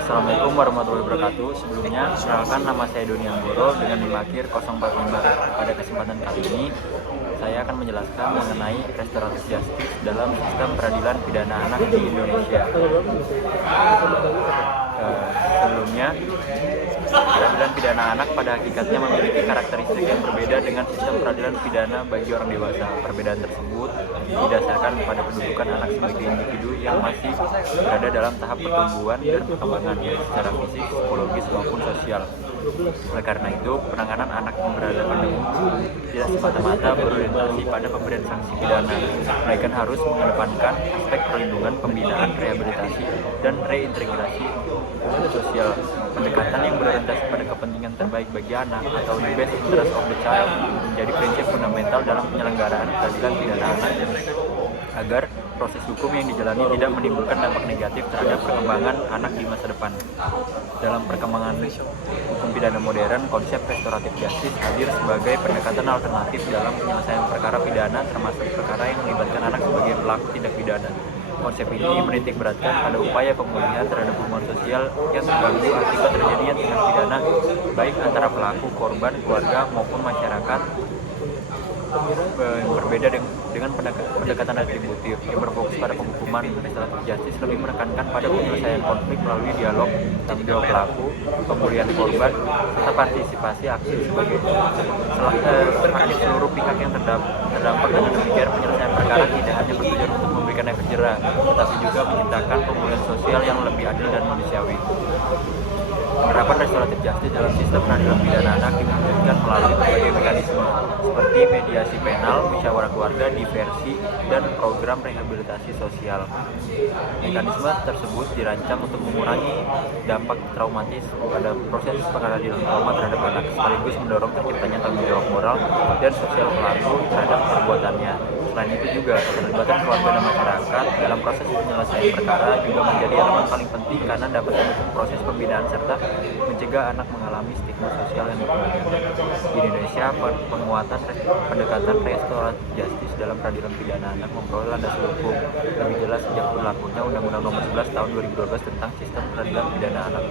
Assalamualaikum warahmatullahi wabarakatuh. Sebelumnya, perkenalkan nama saya Doni Anggoro dengan NIM akhir 045. Pada kesempatan kali ini, saya akan menjelaskan mengenai restoratif justice dalam sistem peradilan pidana anak di Indonesia. Sebelumnya, peradilan pidana anak pada hakikatnya memiliki karakteristik yang berbeda dengan sistem peradilan pidana bagi orang dewasa. Perbedaan tersebut didasarkan pada pendudukan anak sebagai individu yang masih berada dalam tahap pertumbuhan dan perkembangan secara fisik, psikologis maupun sosial. Oleh karena itu, penanganan anak yang berada pada hukum tidak semata-mata berorientasi pada pemberian sanksi pidana, melainkan harus mengedepankan aspek perlindungan, pembinaan, rehabilitasi, dan reintegrasi sosial. Pendekatan yang berorientasi pada kepentingan terbaik bagi anak atau the best interest of the child menjadi prinsip fundamental dalam penyelenggaraan peradilan pidana anak agar proses hukum yang dijalani tidak menimbulkan dampak negatif terhadap perkembangan anak di masa depan. Dalam perkembangan hukum pidana modern, konsep restoratif justice hadir sebagai pendekatan alternatif dalam penyelesaian perkara pidana, termasuk perkara yang melibatkan anak sebagai pelaku tindak pidana. Konsep ini menitik beratkan pada upaya pemulihan terhadap hubungan sosial yang terganggu akibat terjadinya tindak pidana, baik antara pelaku, korban, keluarga, maupun masyarakat. Berbeda dengan pendekatan retributif yang berfokus pada penghukuman. Restoratif justice lebih menekankan pada penyelesaian konflik melalui dialog, tanggung jawab pelaku, pemulihan korban, serta partisipasi aktif seluruh pihak yang terdampak. Dengan demikian, penyelesaian perkara tidak hanya bertujuan untuk memberikan efek jera, tetapi juga menciptakan pemulihan sosial yang lebih adil dan manusiawi. Penerapan restoratif justice dalam sistem peradilan pidana anak dimungkinkan melalui berbagai mekanisme seperti mediasi penal, musyawarah keluarga, diversi, dan program rehabilitasi sosial. Mekanisme tersebut dirancang untuk mengurangi dampak traumatis pada proses pengadilan trauma terhadap anak, sekaligus mendorong terciptanya tanggung jawab moral dan sosial pelaku terhadap perbuatannya. Selain itu juga, keterlibatan keluarga dan masyarakat dalam proses penyelesaian perkara juga menjadi elemen paling penting karena dapat mendukung proses pembinaan serta mencegah anak mengalami stigma sosial yang berkelanjutan. Di Indonesia, penguatan pendekatan restoratif justice dalam peradilan pidana anak memperoleh landasan hukum lebih jelas sejak berlakunya Undang-Undang Nomor 11 Tahun 2012 tentang Sistem Peradilan Pidana Anak.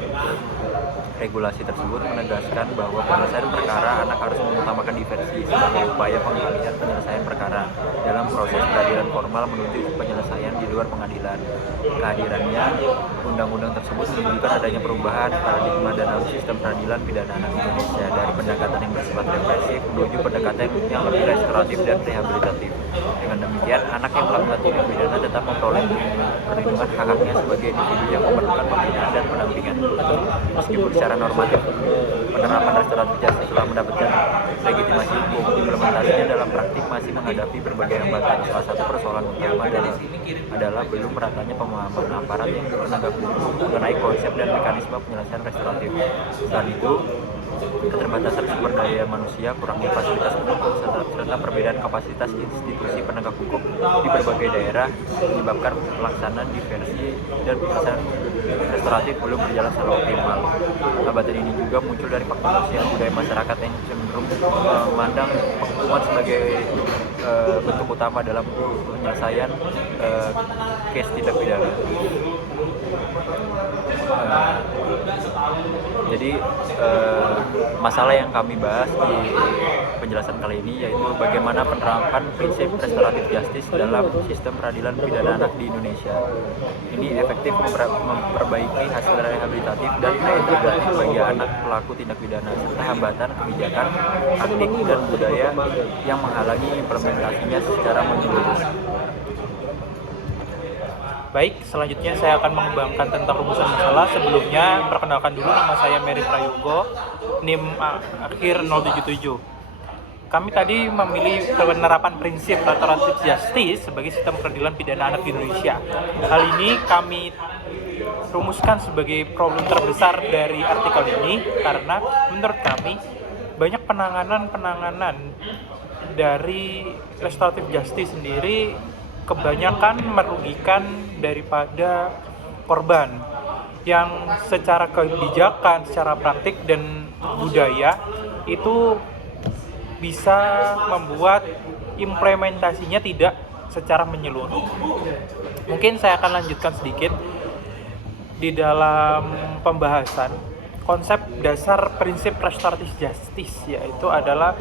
Regulasi tersebut menegaskan bahwa penyelesaian perkara anak harus mengutamakan diversi sebagai upaya pengalihan penyelesaian perkara dalam proses peradilan formal menuju penyelesaian di luar pengadilan. Kehadirannya undang-undang tersebut menunjukkan adanya perubahan paradigma dalam sistem peradilan pidana anak Indonesia dari pendekatan yang bersifat represif menuju pendekatan yang lebih restoratif dan rehabilitatif. Dengan demikian, anak yang melakukan tindak pidana tetap memperoleh perlindungan hak-haknya sebagai individu yang memerlukan pembinaan dan pendampingan. Meskipun secara normatif penerapan restoratif justice telah mendapatkan legitimasi hukum, implementasinya dalam praktik masih menghadapi berbagai hambatan. Salah satu persoalan utama adalah belum meratanya pemahaman aparat yang penegak hukum mengenai konsep dan mekanisme penyelesaian restoratif. Selain itu, keterbatasan sumber daya manusia, kurangnya fasilitas pendukung, serta perbedaan kapasitas institusi penegak hukum di berbagai daerah menyebabkan pelaksanaan diversi dan penyelesaian restoratif belum berjalan secara optimal. Hambatan ini juga muncul dari faktor sosial budaya masyarakat yang cenderung memandang penghukuman sebagai bentuk utama dalam penyelesaian case tindak pidana. Jadi masalah yang kami bahas di penjelasan kali ini yaitu bagaimana penerapan prinsip restoratif justice dalam sistem peradilan pidana anak di Indonesia. Ini efektif memperbaiki hasil rehabilitatif dan reintegratif bagi anak pelaku tindak pidana, serta hambatan kebijakan, taktik, dan budaya yang menghalangi implementasinya secara menyeluruh. Baik, selanjutnya saya akan mengembangkan tentang rumusan masalah. Sebelumnya, perkenalkan dulu, nama saya Mary Prayogo, NIM akhir 077. Kami tadi memilih penerapan prinsip restoratif justice sebagai sistem peradilan pidana anak di Indonesia. Hal ini kami rumuskan sebagai problem terbesar dari artikel ini karena menurut kami banyak penanganan dari restoratif justice sendiri kebanyakan merugikan daripada korban yang secara kebijakan, secara praktik dan budaya itu bisa membuat implementasinya tidak secara menyeluruh. Mungkin saya akan lanjutkan sedikit. di dalam pembahasan konsep dasar prinsip restoratif justice, yaitu adalah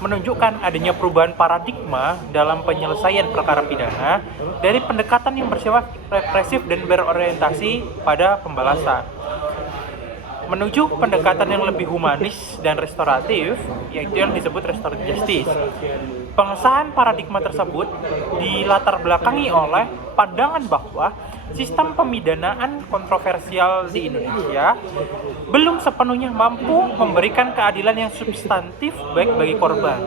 menunjukkan adanya perubahan paradigma dalam penyelesaian perkara pidana dari pendekatan yang bersifat represif dan berorientasi pada pembalasan menuju pendekatan yang lebih humanis dan restoratif, yaitu yang disebut restoratif justice. Pengesahan paradigma tersebut dilatar belakangi oleh pandangan bahwa sistem pemidanaan kontroversial di Indonesia belum sepenuhnya mampu memberikan keadilan yang substantif baik bagi korban.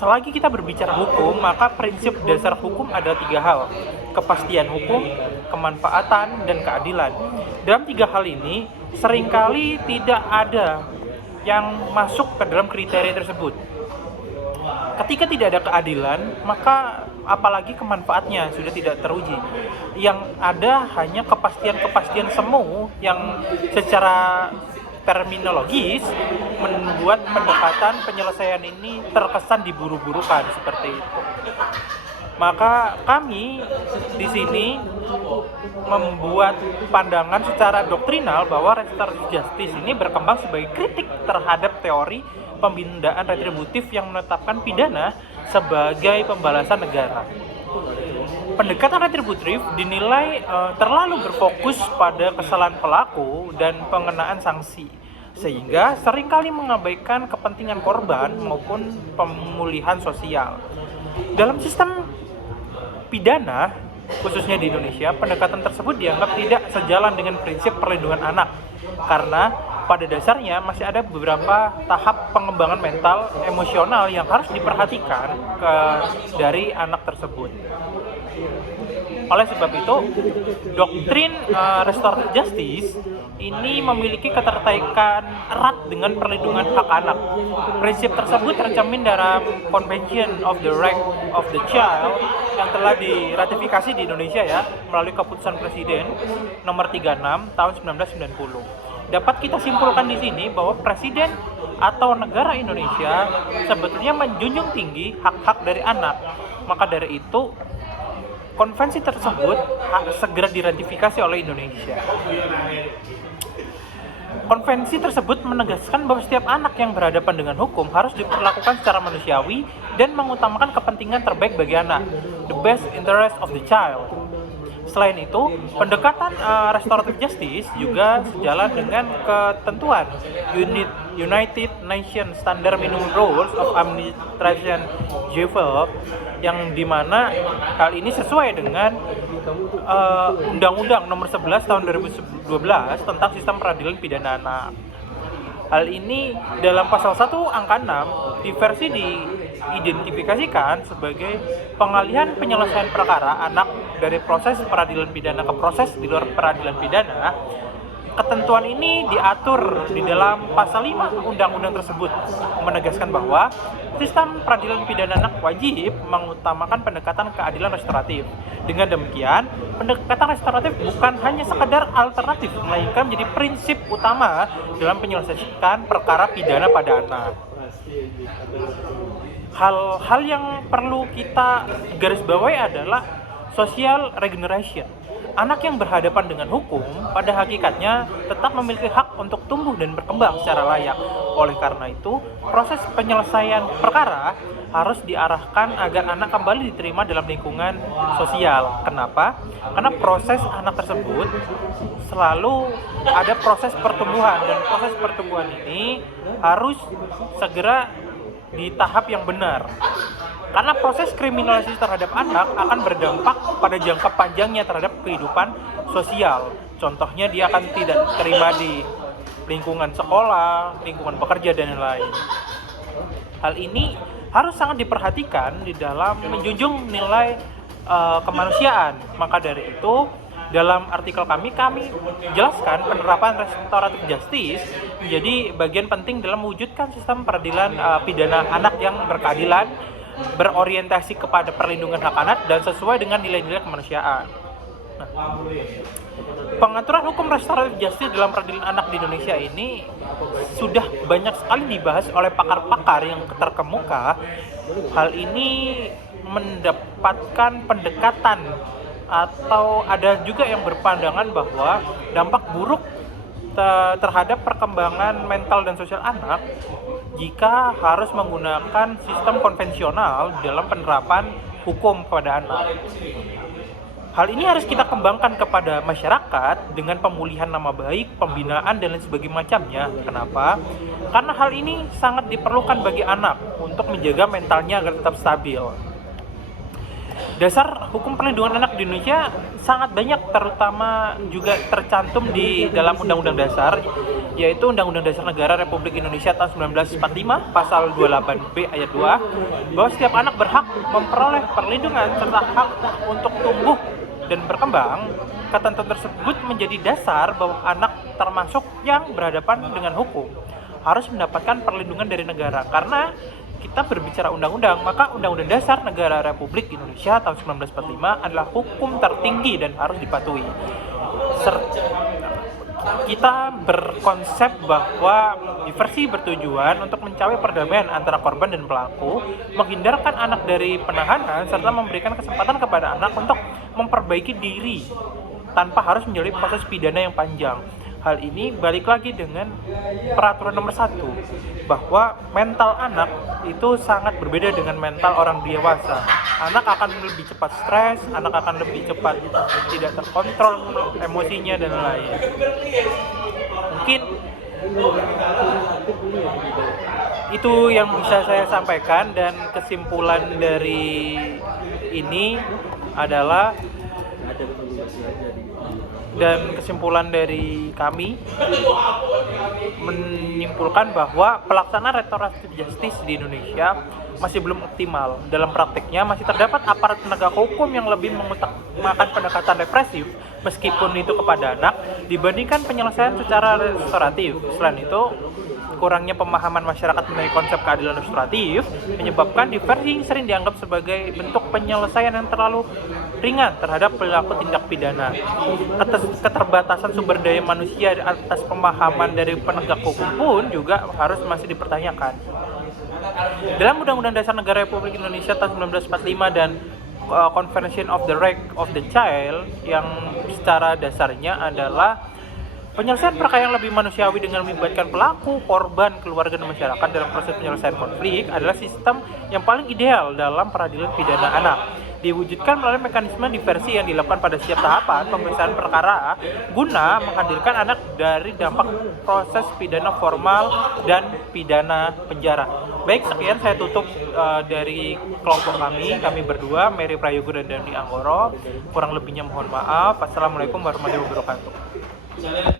Selagi kita berbicara hukum, maka prinsip dasar hukum ada 3 hal: kepastian hukum, kemanfaatan, dan keadilan. Dalam 3 hal ini, seringkali tidak ada yang masuk ke dalam kriteria tersebut. Ketika tidak ada keadilan, maka apalagi kemanfaatnya sudah tidak teruji. Yang ada hanya kepastian-kepastian semu yang secara terminologis membuat pendekatan penyelesaian ini terkesan diburu-burukan seperti itu. Maka kami di sini membuat pandangan secara doktrinal bahwa restoratif justice ini berkembang sebagai kritik terhadap teori pembinaan retributif yang menetapkan pidana sebagai pembalasan negara. Pendekatan retributif dinilai terlalu berfokus pada kesalahan pelaku dan pengenaan sanksi, sehingga seringkali mengabaikan kepentingan korban maupun pemulihan sosial. Dalam sistem pidana, khususnya di Indonesia, pendekatan tersebut dianggap tidak sejalan dengan prinsip perlindungan anak, karena pada dasarnya masih ada beberapa tahap pengembangan mental emosional yang harus diperhatikan dari anak tersebut. Oleh sebab itu, doktrin restoratif justice ini memiliki keterkaitan erat dengan perlindungan hak anak. Prinsip tersebut tercermin dalam Convention of the Right of the Child yang telah diratifikasi di Indonesia melalui keputusan Presiden nomor 36 tahun 1990. Dapat kita simpulkan di sini bahwa Presiden atau negara Indonesia sebetulnya menjunjung tinggi hak-hak dari anak. Maka dari itu, konvensi tersebut segera diratifikasi oleh Indonesia. Konvensi tersebut menegaskan bahwa setiap anak yang berhadapan dengan hukum harus diperlakukan secara manusiawi dan mengutamakan kepentingan terbaik bagi anak, the best interest of the child. Selain itu, pendekatan restoratif justice juga sejalan dengan ketentuan United Nations Standard Minimum Rules of Administration Juvenile, yang dimana hal ini sesuai dengan Undang-Undang Nomor 11 Tahun 2012 tentang Sistem Peradilan Pidana Anak. Hal ini dalam pasal 1 angka 6 diversi diidentifikasikan sebagai pengalihan penyelesaian perkara anak dari proses peradilan pidana ke proses di luar peradilan pidana. Ketentuan ini diatur di dalam pasal 5 undang-undang tersebut, menegaskan bahwa sistem peradilan pidana anak wajib mengutamakan pendekatan keadilan restoratif. Dengan demikian, pendekatan restoratif bukan hanya sekedar alternatif, melainkan menjadi prinsip utama dalam penyelesaian perkara pidana pada anak. Hal-hal yang perlu kita garis bawahi adalah social regeneration. Anak yang berhadapan dengan hukum pada hakikatnya tetap memiliki hak untuk tumbuh dan berkembang secara layak. Oleh karena itu, proses penyelesaian perkara harus diarahkan agar anak kembali diterima dalam lingkungan sosial. Kenapa? Karena proses anak tersebut selalu ada proses pertumbuhan, dan proses pertumbuhan ini harus segera di tahap yang benar. Karena proses kriminalisasi terhadap anak akan berdampak pada jangka panjangnya terhadap kehidupan sosial. Contohnya, dia akan tidak terima di lingkungan sekolah, lingkungan pekerja, dan lain-lain. Hal ini harus sangat diperhatikan di dalam menjunjung nilai kemanusiaan. Maka dari itu, dalam artikel kami jelaskan penerapan restoratif justice menjadi bagian penting dalam mewujudkan sistem peradilan pidana anak yang berkeadilan, berorientasi kepada perlindungan hak anak, dan sesuai dengan nilai-nilai kemanusiaan. Nah, pengaturan hukum restoratif justice dalam peradilan anak di Indonesia ini sudah banyak sekali dibahas oleh pakar-pakar yang terkemuka. Hal ini mendapatkan pendekatan atau ada juga yang berpandangan bahwa dampak buruk terhadap perkembangan mental dan sosial anak jika harus menggunakan sistem konvensional dalam penerapan hukum kepada anak. Hal ini harus kita kembangkan kepada masyarakat dengan pemulihan nama baik, pembinaan, dan lain sebagainya macamnya. Kenapa? Karena hal ini sangat diperlukan bagi anak untuk menjaga mentalnya agar tetap stabil. Dasar hukum perlindungan anak di Indonesia sangat banyak, terutama juga tercantum di dalam Undang-Undang Dasar, yaitu Undang-Undang Dasar Negara Republik Indonesia tahun 1945 pasal 28B ayat 2, bahwa setiap anak berhak memperoleh perlindungan serta hak untuk tumbuh dan berkembang. Ketentuan tersebut menjadi dasar bahwa anak termasuk yang berhadapan dengan hukum harus mendapatkan perlindungan dari negara. Karena kita berbicara undang-undang, maka Undang-Undang Dasar Negara Republik Indonesia tahun 1945 adalah hukum tertinggi dan harus dipatuhi. Kita berkonsep bahwa diversi bertujuan untuk mencapai perdamaian antara korban dan pelaku, menghindarkan anak dari penahanan, serta memberikan kesempatan kepada anak untuk memperbaiki diri tanpa harus menjalani proses pidana yang panjang. Hal ini balik lagi dengan peraturan nomor 1, bahwa mental anak itu sangat berbeda dengan mental orang dewasa. Anak akan lebih cepat stres, anak akan lebih cepat tidak terkontrol emosinya dan lain-lain. Mungkin itu yang bisa saya sampaikan, dan kesimpulan dari ini adalah kami menyimpulkan bahwa pelaksanaan restoratif justice di Indonesia masih belum optimal. Dalam praktiknya masih terdapat aparat penegak hukum yang lebih mengutamakan pendekatan represif meskipun itu kepada anak dibandingkan penyelesaian secara restoratif. Selain itu, kurangnya pemahaman masyarakat mengenai konsep keadilan restoratif menyebabkan diversi sering dianggap sebagai bentuk penyelesaian yang terlalu ringan terhadap perilaku tindak pidana. Keterbatasan sumber daya manusia atas pemahaman dari penegak hukum pun juga harus masih dipertanyakan. Dalam Undang-Undang Dasar Negara Republik Indonesia tahun 1945 dan Convention of the Right of the Child, yang secara dasarnya adalah penyelesaian perkara yang lebih manusiawi dengan melibatkan pelaku, korban, keluarga, dan masyarakat dalam proses penyelesaian konflik adalah sistem yang paling ideal dalam peradilan pidana anak. Diwujudkan melalui mekanisme diversi yang dilakukan pada setiap tahapan pemeriksaan perkara guna menghadirkan anak dari dampak proses pidana formal dan pidana penjara. Baik, sekian saya tutup dari kelompok kami berdua, Mary Prayogo dan Dani Anggoro. Kurang lebihnya mohon maaf. Assalamualaikum warahmatullahi wabarakatuh.